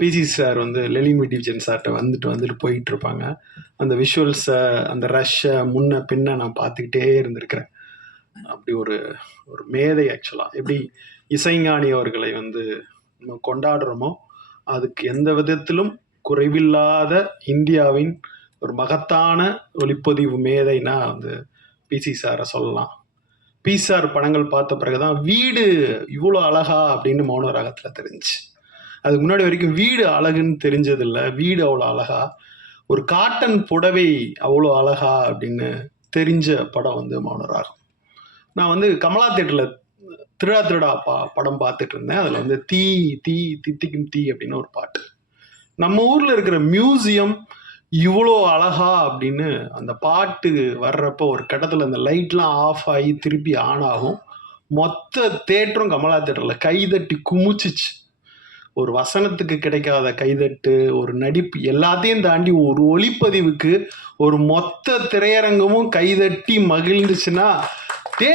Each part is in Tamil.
பிஜி சார் வந்து லெலிமி டிவிஜன் சார்கிட்ட வந்துட்டு வந்துட்டு போயிட்டு இருப்பாங்க அந்த விஷுவல்ஸை அந்த ரஷ்ஷை முன்ன பின்ன நான் பார்த்துக்கிட்டே இருந்திருக்கிறேன். அப்படி ஒரு ஒரு மேதை ஆக்சுவலாக எப்படி இசைஞானி அவர்களை வந்து நம்ம கொண்டாடுறோமோ அதுக்கு எந்த விதத்திலும் குறைவில்லாத இந்தியாவின் ஒரு மகத்தான ஒளிப்பதிவு மேதைனா வந்து பிசி சாரை சொல்லலாம். பி சார் படங்கள் பார்த்த பிறகுதான் வீடு இவ்வளோ அழகா அப்படின்னு மௌன ராகத்தில் தெரிஞ்சு அதுக்கு முன்னாடி வரைக்கும் வீடு அழகுன்னு தெரிஞ்சதில்ல. வீடு அவ்வளோ அழகா. ஒரு காட்டன் புடவை அவ்வளோ அழகா அப்படின்னு தெரிஞ்ச படம் வந்து மௌனராகம். நான் வந்து கமலா தேட்டரில் திருடா திருடா பா படம் பார்த்துட்டு இருந்தேன். அதில் வந்து தீ தீ தித்திக்கும் தீ அப்படின்னு ஒரு பாட்டு. நம்ம ஊரில் இருக்கிற மியூசியம் இவ்வளோ அழகா அப்படின்னு அந்த பாட்டு வர்றப்போ ஒரு கட்டத்தில் அந்த லைட்லாம் ஆஃப் ஆகி திருப்பி ஆன் ஆகும். மொத்த தேட்டரும் கமலா தேட்டரில் கைதட்டி குமிச்சிச்சு. ஒரு வசனத்துக்கு கிடைக்காத கைதட்டு ஒரு நடிப்பு எல்லாத்தையும் தாண்டி ஒரு ஒளிப்பதிவுக்கு ஒரு மொத்த திரையரங்கமும் கைதட்டி மகிழ்ந்துச்சுன்னா டே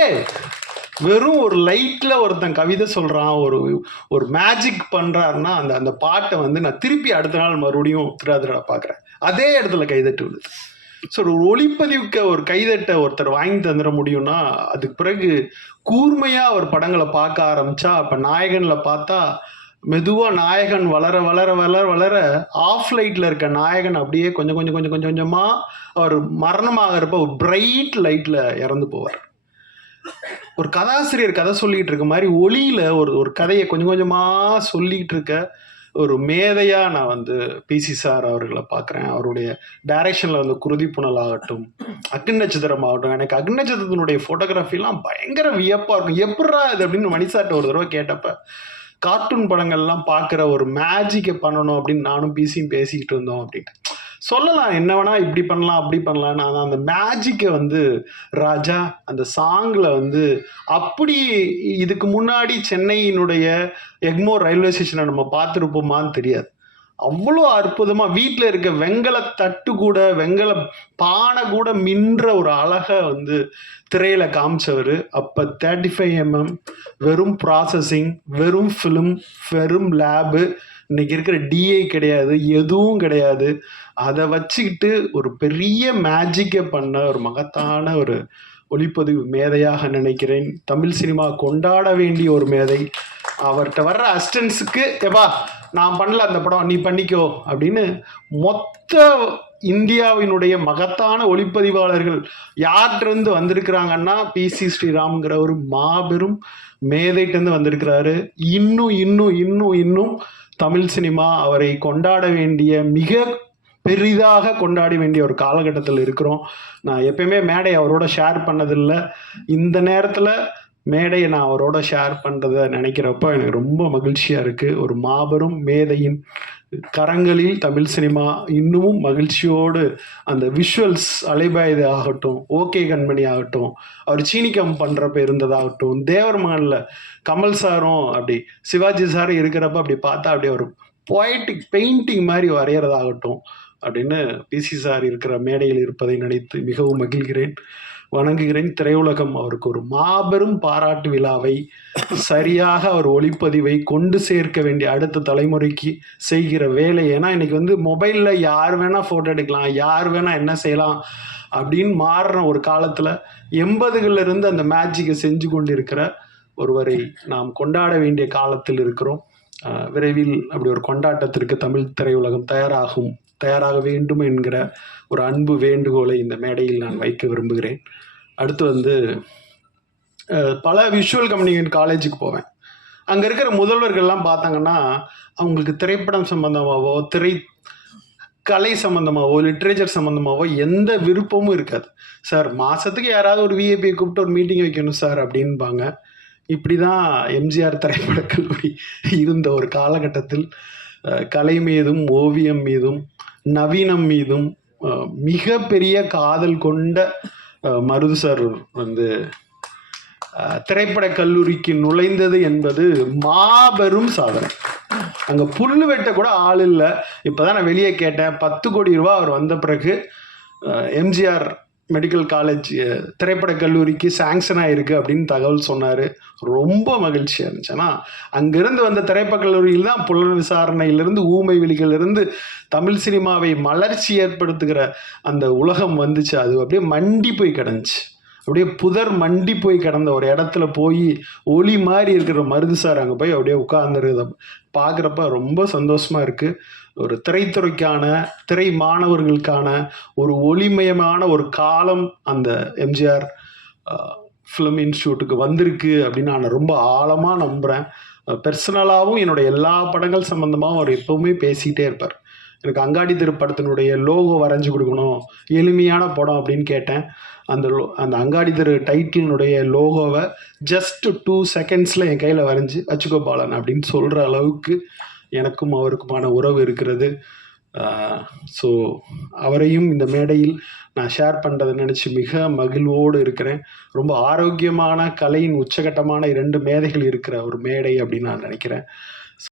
வெறும் ஒரு லைட்டில் ஒருத்தன் கவிதை சொல்கிறான் ஒரு ஒரு மேஜிக் பண்ணுறாருன்னா அந்த அந்த பாட்டை வந்து நான் திருப்பி அடுத்த நாள் மறுபடியும் திருடாதிரா பார்க்குறேன். அதே இடத்துல கைதட்டு விழுது. ஸோ ஒரு ஒளிப்பதிவுக்கு ஒரு கைதட்டை ஒருத்தர் வாங்கி தந்துட முடியும்னா அதுக்கு பிறகு கூர்மையாக ஒரு படங்களை பார்க்க ஆரம்பிச்சா அப்போ நாயகனில் பார்த்தா மெதுவாக நாயகன் வளர வளர வளர வளர ஆஃப் லைட்டில் இருக்க நாயகன் அப்படியே கொஞ்சம் கொஞ்சம் கொஞ்சம் கொஞ்சம் கொஞ்சமாக அவர் மரணமாகிறப்ப ஒரு பிரைட் லைட்டில் இறந்து போவார். ஒரு கதாசிரியர் கதை சொல்லிகிட்டு இருக்க மாதிரி ஒளியில் ஒரு ஒரு கதையை கொஞ்சம் கொஞ்சமாக சொல்லிகிட்டு இருக்க ஒரு மேதையாக நான் வந்து பிசி சார் அவர்களை பார்க்குறேன். அவருடைய டைரக்ஷனில் வந்து குருதி புனல் ஆகட்டும் அக்னி நட்சத்திரம் ஆகட்டும். எனக்கு அக்னி நட்சத்திரத்தினுடைய ஃபோட்டோகிராஃபிலாம் பயங்கர வியப்பாக இருக்கும். எப்பட்றா இது அப்படின்னு மணிசார்ட்ட ஒரு தடவை கேட்டப்ப கார்ட்டூன் படங்கள்லாம் பார்க்குற ஒரு மேஜிக்கை பண்ணணும் அப்படின்னு நானும் பிசியும் பேசிக்கிட்டு இருந்தோம் அப்படின்ட்டு. சொல்லலாம் என்ன வேணா இப்படி பண்ணலாம் அப்படி பண்ணலாம் ஆனால் அந்த மேஜிக்கை வந்து ராஜா அந்த சாங்கில் வந்து அப்படி இதுக்கு முன்னாடி சென்னையினுடைய எக்மோர் ரயில்வே ஸ்டேஷனை நம்ம பார்த்துருப்போமான்னு தெரியாது. அவ்வளோ அற்புதமாக வீட்டில் இருக்க வெங்கல தட்டு கூட வெங்கல பானை கூட மின்ற ஒரு அழகை வந்து திரையில் காமிச்சவர். அப்போ தேர்ட்டி ஃபைவ் எம்எம் வெறும் ப்ராசஸிங் வெறும் ஃபிலிம் வெறும் லேபு இன்னைக்கு இருக்கிற டிஐ கிடையாது எதுவும் கிடையாது. அதை வச்சுக்கிட்டு ஒரு பெரிய மேஜிக்கை பண்ண ஒரு மகத்தான ஒரு ஒளிப்பதிவு மேதையாக நினைக்கிறேன். தமிழ் சினிமா கொண்டாட வேண்டிய ஒரு மேதை. அவர்கிட்ட வர்ற அஸ்டன்ஸுக்கு எப்பா நான் பண்ணல அந்த படம் நீ பண்ணிக்கோ அப்படின்னு மொத்த இந்தியாவினுடைய மகத்தான ஒளிப்பதிவாளர்கள் யார்கிட்டருந்து வந்திருக்கிறாங்கன்னா பிசி ஸ்ரீராம்ங்கிற ஒரு மாபெரும் மேதைட்டேருந்து வந்திருக்கிறாரு. இன்னும் இன்னும் இன்னும் இன்னும் தமிழ் சினிமா அவரை கொண்டாட வேண்டிய மிக பெரிதாக கொண்டாட வேண்டிய ஒரு காலகட்டத்தில் இருக்கிறோம். நான் எப்பயுமே மேடை அவரோட ஷேர் பண்ணதில்லை. இந்த நேரத்தில் மேடையை நான் அவரோட ஷேர் பண்ணுறத நினைக்கிறப்ப எனக்கு ரொம்ப மகிழ்ச்சியாக இருக்குது ஒரு மாபெரும் மேதையின் கரங்களில் தமிழ் சினிமா இன்னமும் மகிழ்ச்சியோடு அந்த விஷுவல்ஸ் அலைபாயுது ஆகட்டும் ஓகே கண்மணி ஆகட்டும் அவர் சீனிக்கம் பண்ணுறப்ப இருந்ததாகட்டும் தேவர் மகனில் கமல் சாரும் அப்படி சிவாஜி சாரும் இருக்கிறப்ப அப்படி பார்த்தா அப்படியே ஒரு பொயட்டிக் பெயிண்டிங் மாதிரி வரைகிறதாகட்டும் அப்படின்னு பிசி சார் இருக்கிற மேடையில் இருப்பதை நினைத்து மிகவும் மகிழ்கிறேன். வணங்குகிறேன். திரையுலகம் அவருக்கு ஒரு மாபெரும் பாராட்டு விழாவை சரியாக அவர் ஒளிப்பதிவை கொண்டு சேர்க்க வேண்டிய அடுத்த தலைமுறைக்கு செய்கிற வேலை. ஏன்னா இன்னைக்கு வந்து மொபைலில் யார் வேணால் ஃபோட்டோ எடுக்கலாம் யார் வேணால் என்ன செய்யலாம் அப்படின்னு மாறுற ஒரு காலத்தில் எண்பதுகளில் இருந்து அந்த மேஜிக்கை செஞ்சு கொண்டு இருக்கிற ஒருவரை நாம் கொண்டாட வேண்டிய காலத்தில் இருக்கிறோம். விரைவில் அப்படி ஒரு கொண்டாட்டத்திற்கு தமிழ் திரையுலகம் தயாராகும். தயாராக வேண்டும் என்கிற ஒரு அன்பு வேண்டுகோளை இந்த மேடையில் நான் வைக்க விரும்புகிறேன். அடுத்து வந்து பல விஷுவல் கம்யூனிகேட் காலேஜுக்கு போவேன். அங்கே இருக்கிற முதல்வர்கள்லாம் பார்த்தாங்கன்னா அவங்களுக்கு திரைப்படம் சம்மந்தமாகவோ திரை கலை சம்மந்தமாகவோ லிட்ரேச்சர் சம்மந்தமாகவோ எந்த விருப்பமும் இருக்காது. சார் மாதத்துக்கு யாராவது ஒரு விஐபியை கூப்பிட்டு ஒரு மீட்டிங் வைக்கணும் சார் அப்படின்பாங்க. இப்படி தான் எம்ஜிஆர் திரைப்படக் கல்லூரி இருந்த ஒரு காலகட்டத்தில் கலை மீதும் ஓவியம் மீதும் நவீனம் மீதும் மிகப்பெரிய காதல் கொண்ட மருது சார் வந்து திரைப்பட திரைப்படக் கல்லூரிக்கு நுழைந்தது என்பது மாபெரும் சாதனை. அங்கே புல்லு வெட்ட கூட ஆள் இல்லை. இப்போ தான் நான் வெளியே கேட்டேன். பத்து கோடி ரூபா அவர் வந்த பிறகு எம்ஜிஆர் மெடிக்கல் காலேஜ் திரைப்படக் கல்லூரிக்கு சாங்ஷன் ஆயிருக்கு அப்படின்னு தகவல் சொன்னார். ரொம்ப மகிழ்ச்சியாக இருந்துச்சு. ஆனால் அங்கிருந்து வந்த திரைப்படக் கல்லூரியில் தான் புலன் விசாரணையிலிருந்து ஊமை விழிகளிலிருந்து தமிழ் சினிமாவை மலர்ச்சி ஏற்படுத்துகிற அந்த உலகம் வந்துச்சு. அது அப்படியே மண்டி போய் கிடந்துச்சு. அப்படியே புதர் மண்டி போய் கிடந்த ஒரு இடத்துல போய் ஒளி மாதிரி இருக்கிற மருது சார் அங்கே போய் அப்படியே உட்கார்ந்துருக்குத பார்க்குறப்ப ரொம்ப சந்தோஷமாக இருக்குது ஒரு திரைத்துறைக்கான திரை மாணவர்களுக்கான ஒரு ஒளிமயமான ஒரு காலம் அந்த எம்ஜிஆர் ஃபிலிம் இன்ஸ்டியூட்டுக்கு வந்திருக்கு அப்படின்னு நான் ரொம்ப ஆழமாக நம்புகிறேன் பர்சனலாகவும் என்னோட எல்லா படங்கள் சம்மந்தமாகவும் அவர் எப்போவுமே பேசிக்கிட்டே இருப்பார். எனக்கு அங்காடி திருப்படத்தினுடைய லோகோ வரைஞ்சி கொடுக்கணும். எளிமையான படம் அப்படின்னு கேட்டேன். அந்த லோ அந்த அங்காடி திரு டைட்டிலினுடைய லோகோவை ஜஸ்ட் டூ செகண்ட்ஸில் என் கையில் வரைஞ்சி வச்சுக்கோ பாலன் அப்படின்னு சொல்கிற அளவுக்கு எனக்கும் அவருக்குமான உறவு இருக்கிறது. ஸோ அவரையும் இந்த மேடையில் நான் ஷேர் பண்ணுறதை நினச்சி மிக மகிழ்வோடு இருக்கிறேன். ரொம்ப ஆரோக்கியமான கலையின் உச்சகட்டமான இரண்டு மேதைகள் இருக்கிற ஒரு மேடை அப்படின்னு நான் நினைக்கிறேன்.